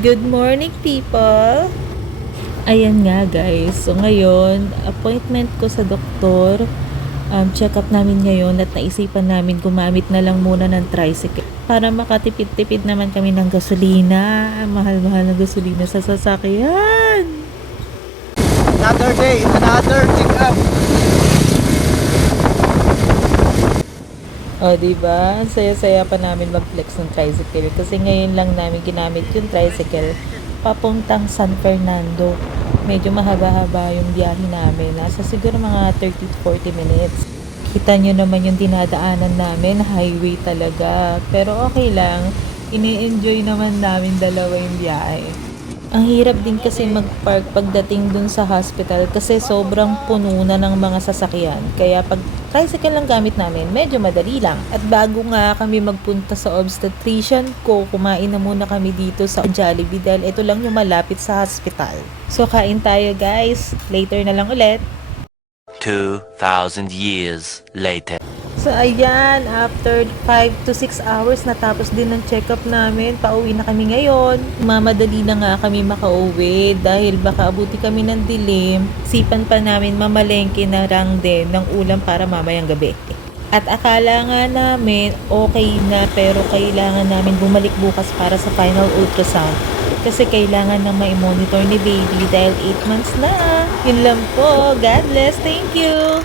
Good morning, people! Ayan nga, guys. So, ngayon, appointment ko sa doktor. Check up namin ngayon at naisipan namin gumamit na lang muna ng tricycle para makatipid-tipid naman kami ng gasolina. Mahal-mahal ng gasolina sa sasakyan. Another day, another check up. O, diba? Ang saya-saya pa namin mag-flex ng tricycle kasi ngayon lang namin ginamit yung tricycle papuntang San Fernando. Medyo mahaba-haba yung biyahe namin. Nasa siguro mga 30 to 40 minutes. Kita nyo naman yung dinadaanan namin. Highway talaga. Pero okay lang. Ini-enjoy naman namin dalawa yung biyahe. Ang hirap din kasi mag-park pagdating dun sa hospital kasi sobrang puno na ng mga sasakyan. Kaya pag tricycle lang gamit namin, medyo madali lang. At bago nga kami magpunta sa obstetrician ko, kumain na muna kami dito sa Jollibee dahil ito lang yung malapit sa hospital. So kain tayo, guys. Later na lang ulit. 2,000 years later. So ayan, after 5 to 6 hours natapos din ng check-up namin. Pauwi na kami ngayon. Mamadali na nga kami makauwi dahil baka abuti kami ng dilim. Sipan pa namin mamalengke na lang din ng ulam para mamayang gabi. At akala nga namin okay na pero kailangan namin bumalik bukas para sa final ultrasound. Kasi kailangan na mai-monitor ni baby dahil 8 months na. Yun lang po. God bless. Thank you.